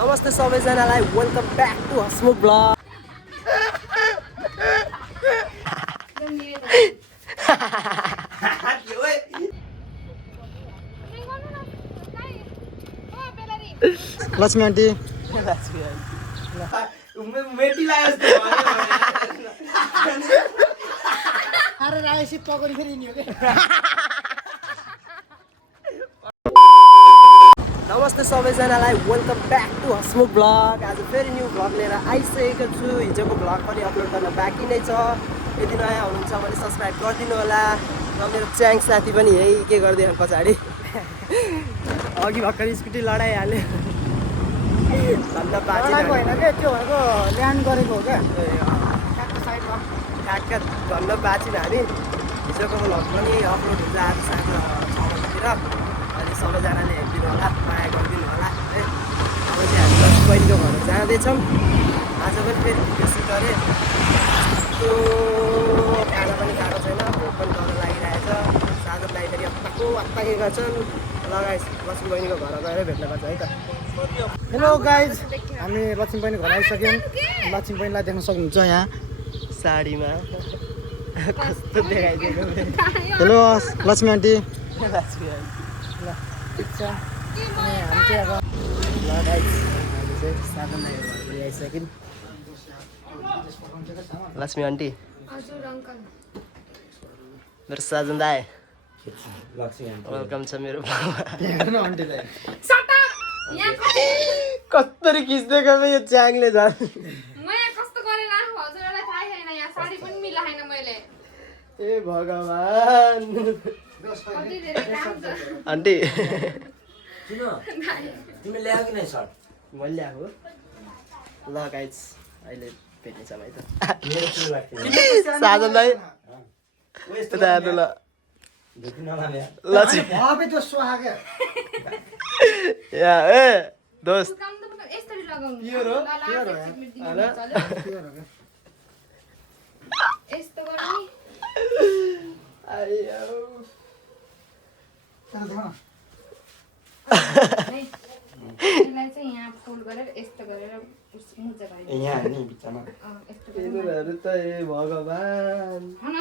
नमस्ते सबैजनालाई welcome back to Hasmukh blog. Lakshmi aunty नमस्ते सबैजनालाई welcome back to Hasmukh blog. आज फेरि न्यू ब्लग लिएर आइसकेको छु। हिजोको ब्लग पनि अपलोड गर्न बाँकी नै छ। यदि नयाँ हुनुहुन्छ भने सब्सक्राइब गरिदिनु होला। र मेरो च्याङ साथी पनि यही के गरिदिनु पछाडि अघि भर्खर स्कुटी लडाइहाल्यो। भन्दा बाँची होइन क्या त्यो भएको ल्यान्ड गरेको हो क्या ठ्याक्क भन्न बाँचिन हामी। हिजोको ब्लग पनि अपलोड हुन्छ आज साँझ 6 बजीतिर। अनि सबैजनाले हेरिदिनु होला, माया गरिदिनु होला है। अब चाहिँ हामी लक्ष्मी बहिनीको घर जाँदैछौँ। आज पनि फेरि भिडियो सुट गरेँ। त्यो खाना पनि खाएको छैन, भोक पनि डर लागिरहेछ। साधनलाई फेरि हत्ताकै गर्छन्। लगाइस लक्ष्मी बहिनीको घर गएर भेट्न पर्छ है त। हेलो गाइज, हामी लक्ष्मी बहिनी घर आइसक्यौँ। लक्ष्मी बहिनीलाई देख्न सक्नुहुन्छ यहाँ साडीमा कस्तो देखाइदिएको। Hello Lakshmi aunty Lakshmi aunty ल ठिक छ। अनि हामी चाहिँ अब ल गाइस, हामी चाहिँ साधनलाई घर आइसक्यौँ। लक्ष्मी आन्टी हजुर अङ्कल मेरो साजन दाइ वेलकम छ मेरो हेर्नु आन्टीलाई कस्तरी खिच्दैको यो च्याङले झन्। म यहाँ कस्तो गरेर राखेको हजुरलाई थाहै छैन। यहाँ साडी पनि मिलाएन मैले। ए भगवान् कति धेरै काम छ। आन्टी तिमी ल्यायो कि नै सर्ट मैले ल्याएको। ल गाइस अहिले भेट्नेछौँ है त। मेरो के लाग्थ्यो साजन दाइ यता हेर्नु ल। भेट्नु नलामे लक्ष्मी भए त्यो सुहा क्या या ए दोस्त काम त यसरी लगाउनु। यो र? ल, ल, एक मिनेट दिनु होइन? चल्यो। यस्तो गर्ने। आइयो है। यसलाई चाहिँ यहाँ फोल्ड गरेर यस्तो गरेर मुजा गर्ने। यहाँ नि बिचमा यस्तो गरेर तिनीहरू त ए भगवान्। हन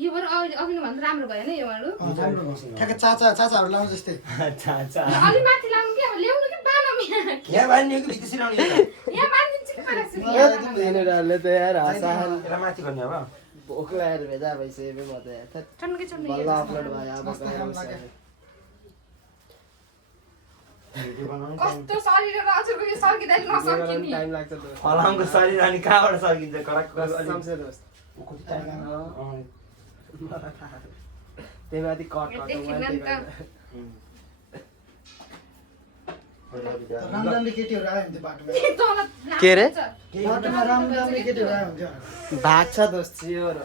यो भएर अघिनु भन्दा राम्रो भयो नि योहरू। ठ्याक्कै चाचाहरू लाउनु जस्तै चाचा अलि माथि लाउनु कि अब ल्याउनु कि बानम यहाँ। यहाँ बान्ने कि भित्र सिलाउने यहाँ बानिदिन्छु कि मलाई सुनि। तिनीहरूले त यार हँसाहाल यसलाई माथि गर्ने अब भोक लागेर भेजा भइसक्यो म त यार। चन्नु कि चन्नु बल्ल अपलोड भयो अब भिडियो बनाउनु कस्तो शरीर र हजुरको यो सर्किँदैन नसर्किने। टाइम लाग्छ त। फलामको शरीर अनि कहाँबाट सर्किन्छ कडक समसे दोस्त कति टाइम त्यही माथि कट देखिन नि त। राम्रो केटीहरू आयो हुन्थ्यो बाटोमा के रे? बाटोमा राम्रो केटीहरू आयो हुन्थ्यो भाग छ दोस्त यो र।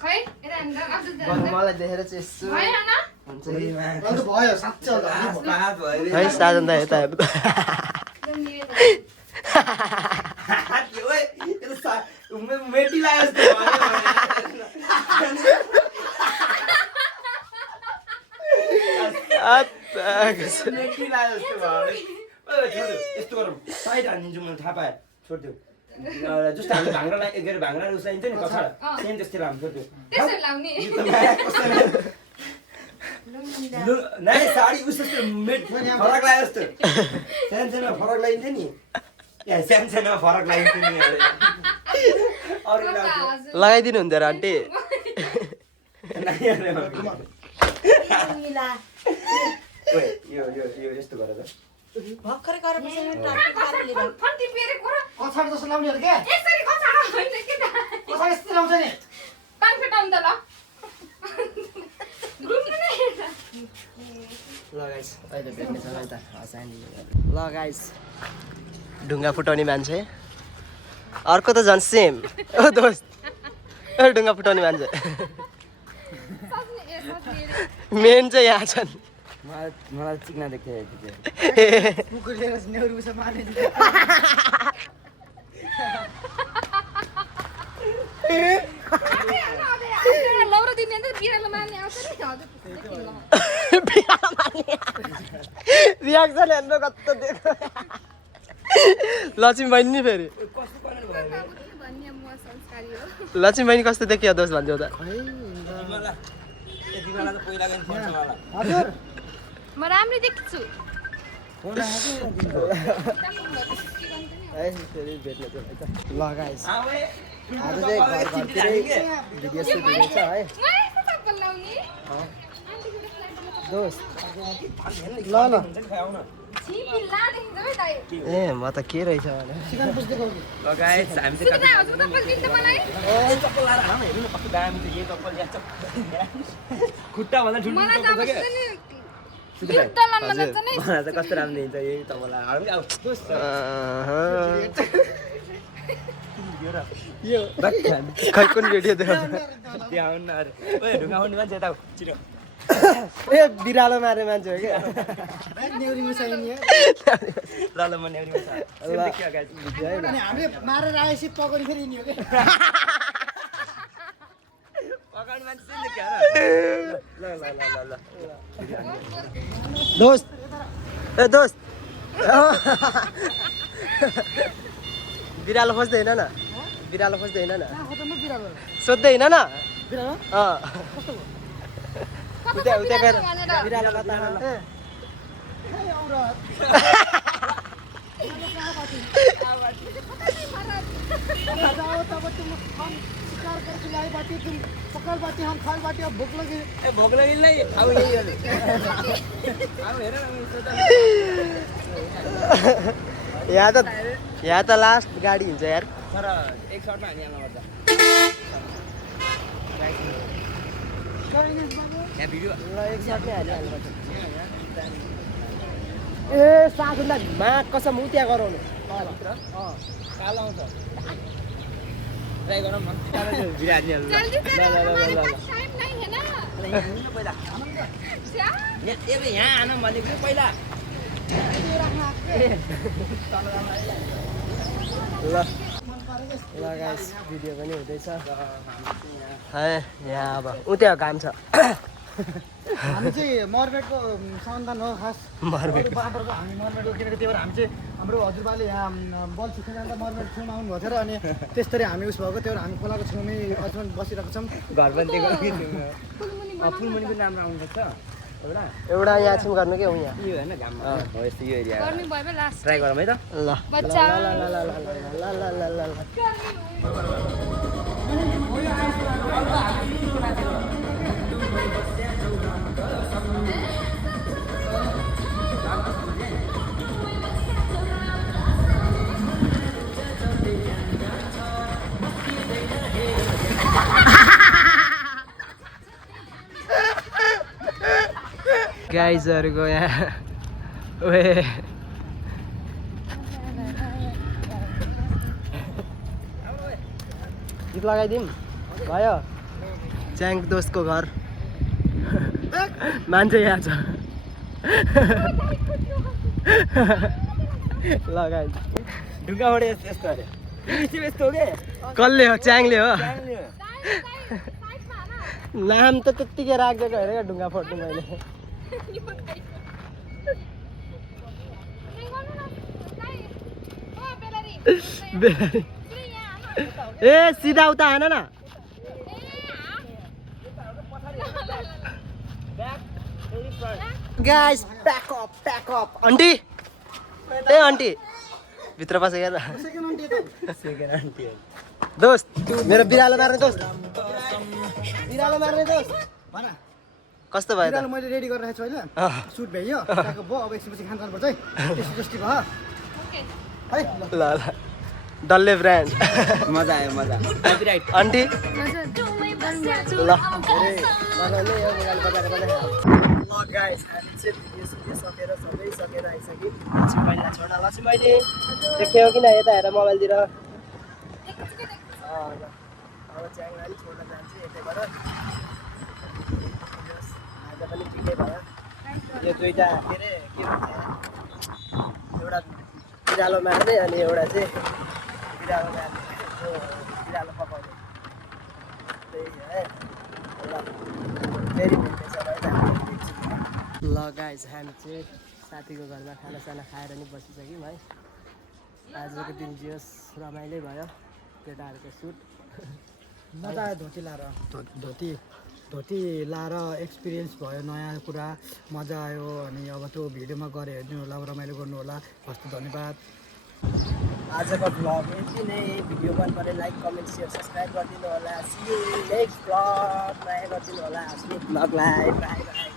खै यता हेर्नु त, अझ बरु मलाई देखेर चाहिँ यसो भएन न? हुन्छ कि। अन्त भयो साँच्चै होला है साजन दाइ यता हेर्नु। मेटी लाग्यो जस्तो मेटी लाग्यो जस्तो भयो। छोड्देऊ यस्तो गरौँ साइड हानिदिन्छु मैले थाहा पाएँ। छोड्देऊ जस्तो हामीले भाङ्रालाई के अरे भाङ्रा उसाइन्छ नि कछाड सेम त्यस्तै लाम छोड्देऊ। त्यसरी लाउने। नाइ साडी उस जस्तो फरक लाग्यो जस्तो सानसानो फरक लगाइन्छ नि यहाँ सानसानो फरक लगाइन्छ नि अरू लगाइदिनु हुन्थ्यो र आन्टी। यो यस्तो गरेर फन्टी पेरेको र कछाड जस्तो लाउनेहरू क्या यसरी कछाड होइन के त? कछाड यस्तै लाउँछ नि पाङ फेटाउनु त ल। घुम्नु नै। ल गाइस अहिले भेट्नेछौँ है त हँसानी। ल गाइस ढुङ्गा फुटाउने मान्छे अर्को त झन् सेम। ओ दोस्त ढुङ्गा फुटाउने मान्छे मेन चाहिँ यहाँ छन्। मलाई चिक्न देखेँ कुकुर लिएर नेहरू उसा मार्ने लौरो दिने अन्त बिरालो मार्ने आउँछ नि हजुर। रियाक्सन हेर्नु कस्तो देख्छ। लक्ष्मी बहिनी नि फेरि कस्तो कमेन्ट भयो रे भन्ने म संस्कारी हो लक्ष्मी बहिनी कस्तो देखियो दोस्त भनिदेऊ त दिमाला ए दिमाला त पहिला गइन पर्छ होला हजुर म राम्रै देख्छु फोन आएको है फेरि भेट्न चाहिँ है त ल गाइस आवे आज चाहिँ घरतिरै भिडियो सुट हुँदैछ है म यस्तो चप्पल लाउने दोस्त ल ल छिपिल्ला देखिन्छ है दाइ ए म त के रहेछ भने चिकन पुस्दै खाऊ कि ल गाइस हामी चाहिँ सुकिदा हजुर चप्पल दिन्छ मलाई ए चप्पल लाएर हाम हेर्नु न कस्तो दामी छ यो चप्पल या चप्पल खुट्टा भन्दा ठुलो मलाई त चप्पल अब छ के युद्ध लड्न जान्छ नि मलाई चाहिँ कस्तो राम्रो देखिन्छ यही चप्पल लाएर हाम आऊ यो खै कुन भिडियो देखाउँछ देखाउनु न अरे ओए ढुङ्गा उड्ने मान्छे यता आऊ छिटो ए बिरालो मारे मान्छे हो क्या नेउरी मिसाइनी है ल ल म न्याउरी मान्छे देखियो गाइस अनि हामीले मारेर आएपछि पकाउने फेरि यिनी हो क्या पकाउने मान्छे चाहिँ देखियो र ल ल ल ल ल दोस्त ए दोस्त बिरालो खोज्दै होइन न बिरालो खोज्दै होइन न सोध्दै होइन न बिरालो अँ उता उता गएर बिरालो कता जाओ तब तुम हम शिकार करके लाए बाटी तुम पकड़ बाटी हम खाए बाटी अब भूख लगी ए भोक লাগিलै आऊ यही हो आऊ हेर न यहाँ त लास्ट गाडी हुन्छ यार तर एक सर्टमा हामी आउनु पर्छ यहाँ भिडियो ल एक साथमै हालिहाल्नुपर्छ ए साथलाई मा कसम उ त्यहाँ गराउनु कालो आउँछ ट्राई गरौँ न भिडियो हाल्ने जल्दी ल करो ल ल हमारे ल पास टाइम नहीं है ना पहिला क्या यहाँ आन भनेको पहिला ल ल गाइस भिडियो पनि हुँदैछ है यहाँ अब उ त्यहाँ घाम छ हामी चाहिँ मर्मेटको सन्तान हो खास मर्मेट बाटोको हामी मर्मेटको किनकि त्यही भएर हामी चाहिँ हाम्रो हजुरबाले यहाँ बल सिक्न जाँदा मर्मेट छेउमा आउनुभएको थियो र अनि त्यस्तरी हामी उस भएको त्यही भएर हामी खोलाको छेउमै अझै बसिरहेको छौँ घर पनि दिएको फुलमुनीको नाम आउनुपर्छ एउटा एउटा यहाँ छौँ गर्नु के हो यहाँ यो होइन घाममा हो यस्तो यो एरिया गर्मी भयो बे लास्ट ट्राई गरौँ है त ल बच्चा गाइजहरूको यहाँ ओए गीत लगाइदिउँ भयो च्याङ्क दोस्तको घर मान्छे यहाँ छ लगाइ ढुङ्गा उडे यस्तो अरे यस्तो हो के कसले हो च्याङले हो च्याङले हो। नाम त त्यत्तिकै राखिदिएको हेर क्या ढुङ्गा फोट्नु मैले ए सिधा उता आएन न गाइस प्याकअप आन्टी ए आन्टी भित्र बस हेर सेकेन्ड आन्टी हो। दोस्त मेरो बिरालो मार्ने दोस्त बिरालो मार्ने दोस्त कस्तो भयो त बिरालो मैले रेडी गरेर राखेको छु होइन सुट भ्याइयो त्यहाँको भयो अब एकछिनपछि खान जानुपर्छ है टेस्टी टेस्टी भयो है ल ल डल्ले ब्रान्ड मजा आयो मजा कपिराइट आन्टी ल ल मजाले यो मोबाइल बजाएको ल गाइस हामी चाहिँ भिडियो सुटिङ सकेर सबै सकेर आइसक्यो लक्ष्मी बहिनीलाई छोड्न लक्ष्मी बहिनी देख्यो किन यता हेर मोबाइलतिर ल अब च्याङ अलि छोड्न जान्छु यतैबाट आज पनि ठिकै भयो यो दुईवटा के अरे के भन्छ एउटा बिरालो मार्ने अनि एउटा चाहिँ बिरालो मार्ने बिरालो पकाउने त्यही है ल फेरि भेट्दैछ ल गाइस हामी चाहिँ साथीको घरमा खानासाना खाएर नि बसिसक्यौँ है आजको दिन जियोस् रमाइलै भयो केटाहरूको सुट मजा आयो धोती लाएर धोती लाएर एक्सपिरियन्स भयो नयाँ कुरा मजा आयो अनि अब त्यो भिडियोमा गएर हेर्नु होला रमाइलो गर्नु होला हस्त धन्यवाद आजको भ्लग यति नै भिडियो मन परे लाइक कमेन्ट सेयर सब्सक्राइब गरिदिनु होला सी यू नेक्स्ट भ्लग माया गरिदिनु होला आफ्नो भ्लगलाई बाई बाई